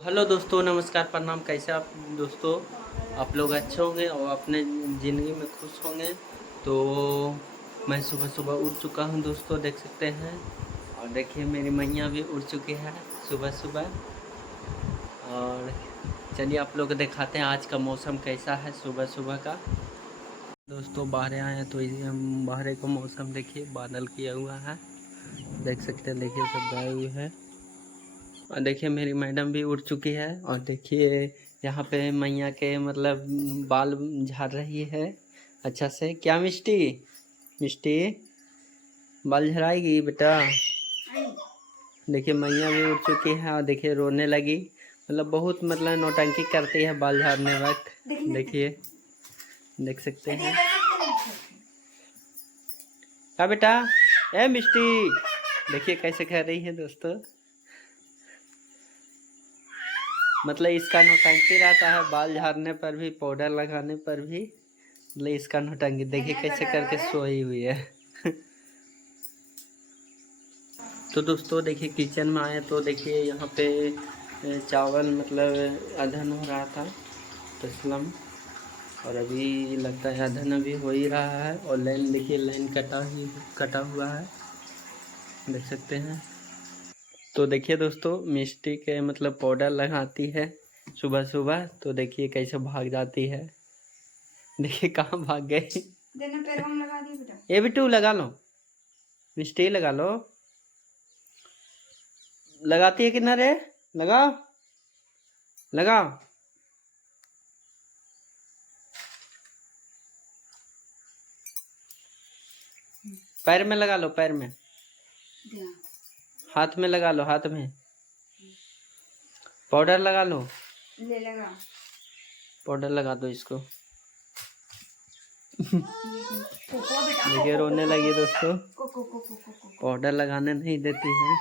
Hello दोस्तों, नमस्कार, प्रणाम। कैसे आप दोस्तों? आप लोग अच्छे होंगे और अपने ज़िंदगी में खुश होंगे। तो मैं सुबह सुबह उठ चुका हूं दोस्तों, देख सकते हैं। और देखिए मेरी मैया भी उठ चुकी है सुबह सुबह। और चलिए आप लोग को दिखाते हैं आज का मौसम कैसा है सुबह सुबह का। दोस्तों बाहर आए हैं तो ये हम बाहर का मौसम देखिए, बादल किया हुआ है, देख सकते हैं। देखिए सब गाए हुए हैं। और देखिए मेरी मैडम भी उठ चुकी है। और देखिए यहाँ पे मैया के मतलब बाल झाड़ रही है अच्छा से। क्या मिष्टी मिष्टी बाल झड़ाएगी बेटा? देखिए मैया भी उठ चुकी है और देखिए रोने लगी। मतलब बहुत मतलब नौटंकी करती है बाल झाड़ने वक्त। देखिए देख सकते हैं। क्या बेटा? ए मिष्टी, देखिए कैसे कह रही है दोस्तों। मतलब इसका नौटंकी रहता है बाल झाड़ने पर भी, पाउडर लगाने पर भी। मतलब इसका नौटंकी देखिए कैसे करके सोई हुई है। तो दोस्तों देखिए किचन में आए तो देखिए यहाँ पे चावल मतलब अदहन हो रहा था, तसलम। और अभी लगता है अदहन अभी हो ही रहा है। और लाइन देखिए, लाइन कटा हुआ है, देख सकते हैं। तो देखिए दोस्तों मिष्टी के मतलब पाउडर लगाती है सुबह सुबह, तो देखिए कैसे भाग जाती है। देखिए कहाँ भाग गए। लगा दी बेटा। ये बिट्टू लगा लो, मिष्टी लगा लो। लगाती है कि ना रे? लगा लगा। पैर में लगा लो, पैर में, हाथ में लगा लो, हाथ में पाउडर लगा लो। ले लगा। पाउडर लगा दो इसको। बेटा देखिए रोने लगी दोस्तों, को पाउडर लगाने नहीं देती है।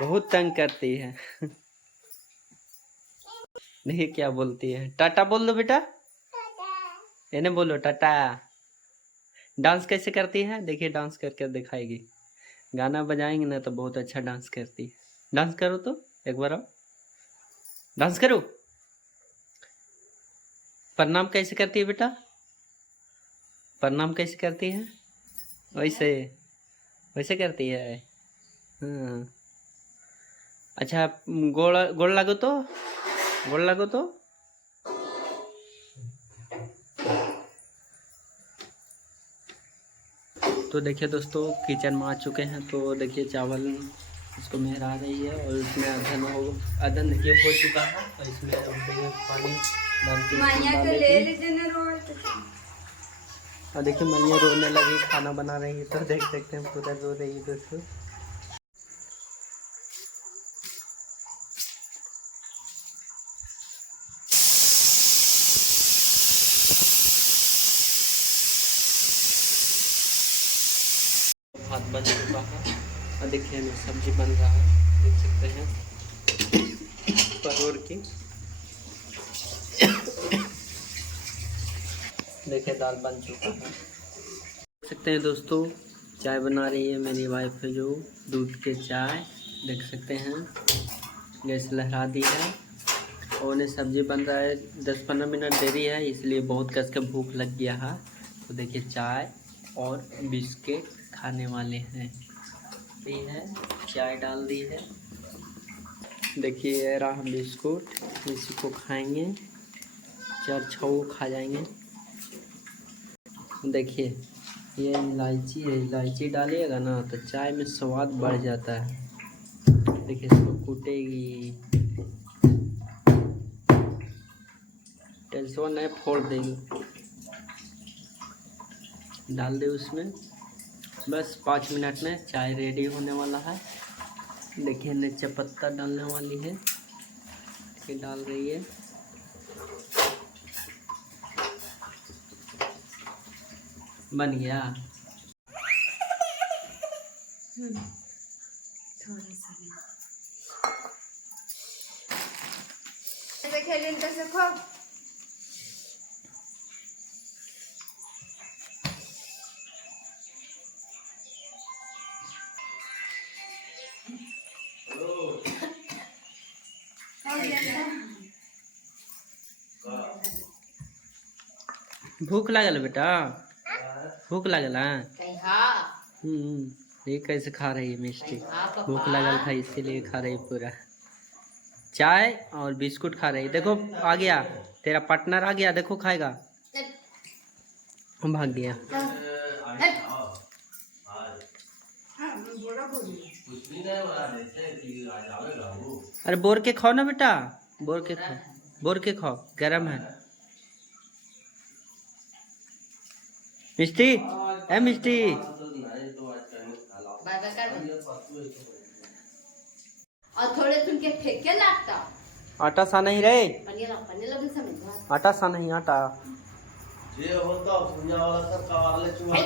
बहुत तंग करती है। देखिए क्या बोलती है, टाटा बोल दो बेटा। इन्हें बोलो टाटा। डांस कैसे करती है देखिए, डांस करके दिखाएगी। गाना बजाएंगे ना तो बहुत अच्छा डांस करती है। डांस करो तो एक बार आओ, डांस करो। प्रणाम कैसे करती है बेटा? प्रणाम कैसे करती है? वैसे वैसे करती है। हाँ अच्छा, गोड़ गोड़ लागो तो, गोड़ लागो तो। तो देखिए दोस्तों किचन में आ चुके हैं। तो देखिए चावल इसको मेहरा रही है और इसमें अदन देखिए हो चुका है। तो इसमें पानी डाल के और देखिए मैया रोने लगी, खाना बना रही है तो देख सकते हैं पूरा रो रही है दोस्तों। भात बन चुका है और देखिए हमें सब्जी बन रहा है, देख सकते हैं परोर की। देखिए दाल बन चुका है, देख सकते हैं दोस्तों। चाय बना रही है मेरी वाइफ है जो, दूध के चाय, देख सकते हैं। गैस लहरा दी है और उन्हें सब्जी बन रहा है। 10-15 मिनट देरी है इसलिए बहुत कस के भूख लग गया है। तो देखिए चाय और बिस्किट खाने वाले हैं। ये है, चाय डाल दी है। देखिए ये रहा बिस्कुट, इसी को खाएंगे, 4-6 खा जाएंगे। देखिए ये इलायची है, इलायची डालिएगा ना तो चाय में स्वाद बढ़ जाता है। देखिए इसको कूटेगी, टेंशन नहीं, फोड़ देगी, डाल दे उसमें। बस 5 मिनट में चाय रेडी होने वाला है। देखिए नीचे पत्ता डालने वाली है, ये डाल रही है। बन गया। थोड़ा सा ऐसे खेलें कैसे खो। भूख लागल बेटा, भूख लागल है। हाँ ये कैसे खा रही है मिष्टी, भूख लगल था इसीलिए खा रही पूरा। चाय और बिस्कुट खा रही। देखो आ गया तेरा पार्टनर, आ गया देखो खाएगा, भाग गया। अरे बोर के खाओ ना बेटा, बोर के खाओ, बोर के खाओ, गरम है। मिष्टी, ए मिष्टी, और थोड़े सुन के फेंके लगता। आटा सा नहीं रे, पनीर भी समझ आटा सा नहीं, आटा ये होता भुंजा वाला सब काले चुहा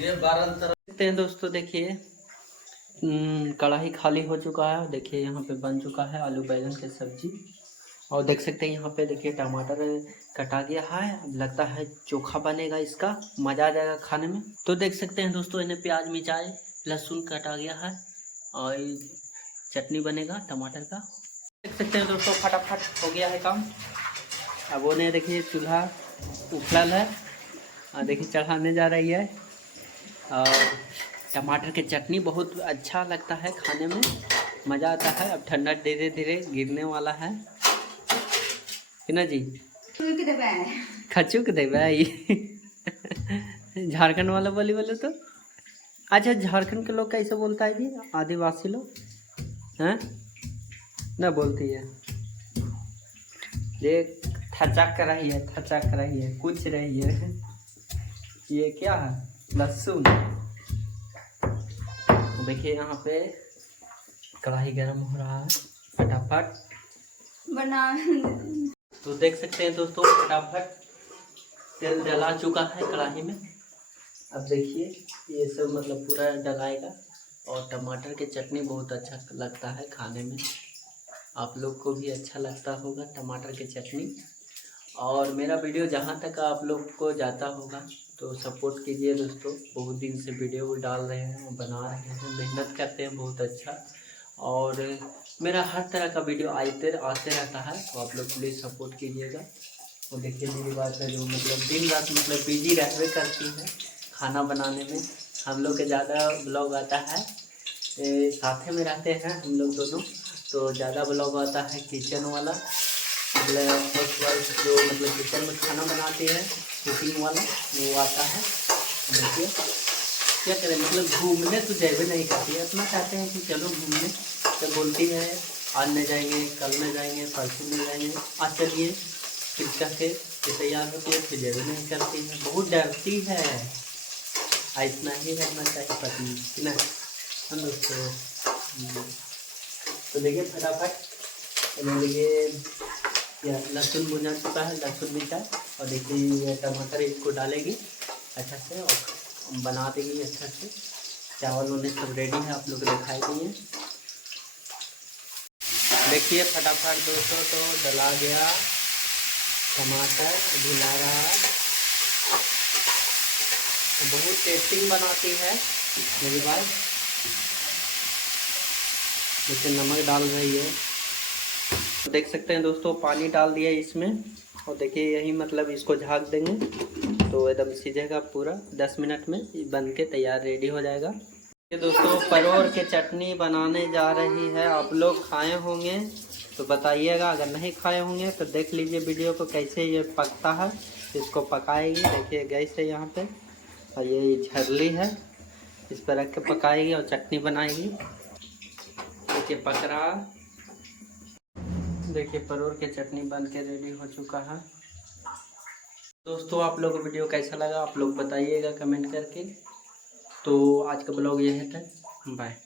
ये बारन तरह। देखते हैं दोस्तों, देखिए कढ़ाई खाली हो चुका है। देखिए यहाँ पे बन चुका है आलू बैंगन की सब्जी। और देख सकते हैं यहाँ पे देखिए टमाटर कटा गया है। अब लगता है चोखा बनेगा, इसका मज़ा आ जाएगा खाने में। तो देख सकते हैं दोस्तों, इन्हें प्याज मिर्चाई लहसुन कटा गया है और चटनी बनेगा टमाटर का। देख सकते हैं दोस्तों फटाफट हो गया है काम। अब वो ने देखिए चूल्हा उखड़ल है और देखिए चढ़ाने जा रही है। और टमाटर की चटनी बहुत अच्छा लगता है खाने में, मज़ा आता है। अब ठंडा धीरे धीरे गिरने वाला है कि ना जी, खचुक दे भाई। झारखंड वाला बोली बोले तो। अच्छा झारखंड के लोग कैसे बोलता है जी, आदिवासी लोग हैं ना बोलती है। ये थचक रही है, थचक रही है, कुछ रही है। ये क्या है, लहसुन। देखिए यहाँ पे कढ़ाई गरम हो रहा है, फटाफट बना। तो देख सकते हैं दोस्तों फटाफट तेल डला चुका है कढ़ाई में। अब देखिए ये सब मतलब पूरा डलाएगा। और टमाटर की चटनी बहुत अच्छा लगता है खाने में, आप लोग को भी अच्छा लगता होगा टमाटर की चटनी। और मेरा वीडियो जहाँ तक आप लोग को जाता होगा तो सपोर्ट कीजिए दोस्तों। बहुत दिन से वीडियो डाल रहे हैं, बना रहे हैं, मेहनत करते हैं बहुत अच्छा। और मेरा हर तरह का वीडियो आते रहता है, तो आप लोग प्लीज़ सपोर्ट कीजिएगा। और देखिए मेरी बात है, जो मतलब दिन रात मतलब बिजी रहते करती है खाना बनाने में। हम लोग के ज़्यादा ब्लॉग आता है, साथ में रहते हैं हम लोग दोनों, तो ज़्यादा ब्लॉग आता है किचन वाला, मतलब हाउसवाइफ जो मतलब किचन में खाना बनाती है, कुकिंग वाला वो आता है। देखिए क्या करें, मतलब घूमने तो जाए नहीं करती है, इतना चाहते हैं कि चलो घूमने, तो बोलती है आज नहीं जाएंगे, कल नहीं जाएंगे, परसों नहीं जाएंगे, आज चलिए, फिर कहते तैयार होती है, फिर जब नहीं करती है, बहुत डरती है। इतना ही रहना चाहिए पत्नी कि ना दोस्तों। तो देखिए फटाफट देखिए लहसुन भुना चुका है, लहसुन मिर्चा। और देखिए टमाटर इसको डालेगी अच्छा से और बना देगी अच्छा से। चावल उन्हें सब रेडी है, आप लोग दिखाई दिए। देखिए फटाफट दोस्तों तो डला गया टमाटर, धुला रहा है। बहुत टेस्टिंग बनाती है मेरी बात। जैसे नमक डाल रही है, तो देख सकते हैं दोस्तों पानी डाल दिया इसमें। और देखिए यही मतलब इसको झाँक देंगे तो एकदम सीझेगा पूरा, 10 मिनट में बन के तैयार रेडी हो जाएगा। ये दोस्तों परोर के चटनी बनाने जा रही है। आप लोग खाए होंगे तो बताइएगा, अगर नहीं खाए होंगे तो देख लीजिए वीडियो को कैसे ये पकता है। इसको पकाएगी, देखिए गैस है यहाँ पे और ये झरली है, इस पर रख के पकाएगी और चटनी बनाएगी। देखिए पक रहा, देखिए परोर के चटनी बन के रेडी हो चुका है। दोस्तों आप लोगों को वीडियो कैसा लगा आप लोग बताइएगा कमेंट करके। तो आज का ब्लॉग यह था, बाय।